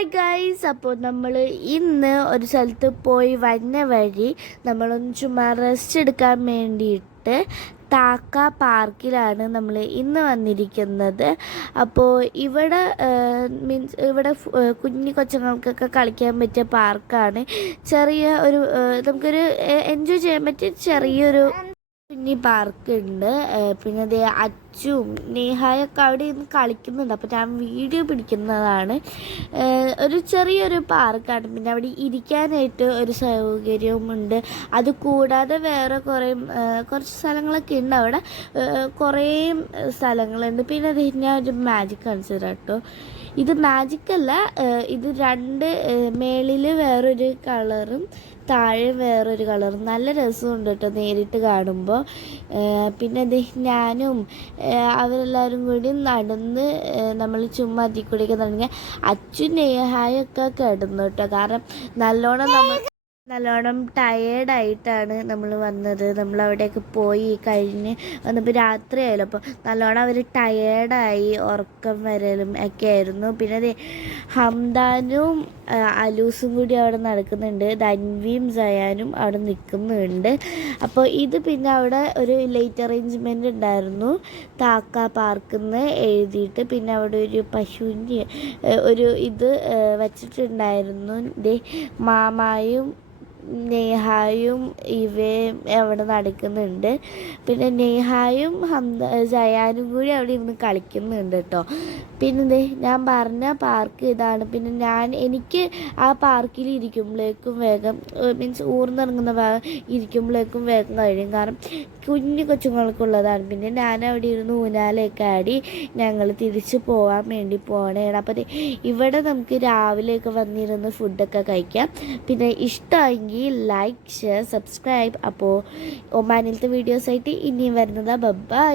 Hi guys, അപ്പോൾ നമ്മൾ ഇന്ന് ഒരു സ്ഥലത്ത് പോയി വന്ന വഴി നമ്മളൊന്ന് ചുമ്മാ റെസ്റ്റ് എടുക്കാൻ വേണ്ടിയിട്ട് താക്ക പാർക്കിലാണ് നമ്മൾ ഇന്ന് വന്നിരിക്കുന്നത്. അപ്പോൾ ഇവിടെ ഇവിടെ കുഞ്ഞു കൊച്ചുങ്ങൾക്കൊക്കെ കളിക്കാൻ പറ്റിയ പാർക്കാണ്. ചെറിയ ഒരു നമുക്കൊരു എൻജോയ് ചെയ്യാൻ പറ്റിയ ചെറിയൊരു കുഞ്ഞി പാർക്കുണ്ട്. പിന്നെ അതേ അച്ചും നേഹായൊക്കെ അവിടെ ഇരുന്ന് കളിക്കുന്നുണ്ട്. അപ്പോൾ ഞാൻ വീഡിയോ പിടിക്കുന്നതാണ്. ഒരു ചെറിയൊരു പാർക്കാണ്. പിന്നെ അവിടെ ഇരിക്കാനായിട്ട് ഒരു സൗകര്യവുമുണ്ട്. അത് കൂടാതെ വേറെ കുറച്ച് സ്ഥലങ്ങളൊക്കെ ഉണ്ട്. അവിടെ കുറേ സ്ഥലങ്ങളുണ്ട്. പിന്നെ അത് ഞാൻ ഒരു മാജിക് കാണിച്ചു തരാം കേട്ടോ. ഇത് മാജിക്കല്ല, ഇത് മേളിൽ വേറൊരു കളറും താഴെ വേറൊരു കളറും. നല്ല രസമുണ്ട് കേട്ടോ നേരിട്ട് കാണുമ്പോൾ. പിന്നെ ഞാനും അവരെല്ലാവരും കൂടി നടന്ന് നമ്മൾ ചുമ്മാ അതിൽ കൂടിയൊക്കെ നടക്കുക. അച്ഛൻ നേഹായൊക്കെ കിടന്നു കേട്ടോ. കാരണം നല്ലോണം ടയേർഡായിട്ടാണ് നമ്മൾ വന്നത്. നമ്മളവിടെയൊക്കെ പോയി കഴിഞ്ഞ് വന്നപ്പോൾ രാത്രിയായാലും. അപ്പോൾ നല്ലോണം അവർ ടയേർഡായി, ഉറക്കം വരലും ഒക്കെ ആയിരുന്നു. പിന്നെ ഹംദാനും അലൂസും കൂടി അവിടെ നടക്കുന്നുണ്ട്. ധൻവിയും സയാനും അവിടെ നിൽക്കുന്നുണ്ട്. അപ്പോൾ ഇത് പിന്നെ അവിടെ ഒരു ലൈറ്റ് അറേഞ്ച്മെൻ്റ് ഉണ്ടായിരുന്നു താക്ക പാർക്കിൽ നിന്ന് എഴുതിയിട്ട്. പിന്നെ അവിടെ ഒരു പശുവിൻ്റെ ഒരു ഇത് വച്ചിട്ടുണ്ടായിരുന്നു. മാമായും നേഹായും ഇവയും അവിടെ നടക്കുന്നുണ്ട്. പിന്നെ നേഹായും സയാനും കൂടി അവിടെ ഇരുന്ന് കളിക്കുന്നുണ്ട് കേട്ടോ. പിന്നെ ഞാൻ പറഞ്ഞ പാർക്ക് ഇതാണ്. പിന്നെ എനിക്ക് ആ പാർക്കിൽ ഇരിക്കുമ്പോഴേക്കും വേഗം ഊർന്നിറങ്ങുന്ന ഭാഗം ഇരിക്കുമ്പോഴേക്കും വേഗം കഴിയും. കാരണം കുഞ്ഞു കൊച്ചുങ്ങൾക്കുള്ളതാണ്. പിന്നെ ഞാൻ അവിടെ ഇരുന്ന് ഊനാലൊക്കെ ആടി ഞങ്ങൾ തിരിച്ച് പോകാൻ വേണ്ടി പോകണേണ്. അപ്പോൾ ഇവിടെ നമുക്ക് രാവിലെയൊക്കെ വന്നിരുന്ന് ഫുഡൊക്കെ കഴിക്കാം. പിന്നെ ഇഷ്ടമെങ്കിൽ ലൈക്ക്, ഷെയർ, സബ്സ്ക്രൈബ്. അപ്പോൾ ഒമാനിലത്തെ വീഡിയോസായിട്ട് ഇനിയും വരുന്നതാ. ബൈ.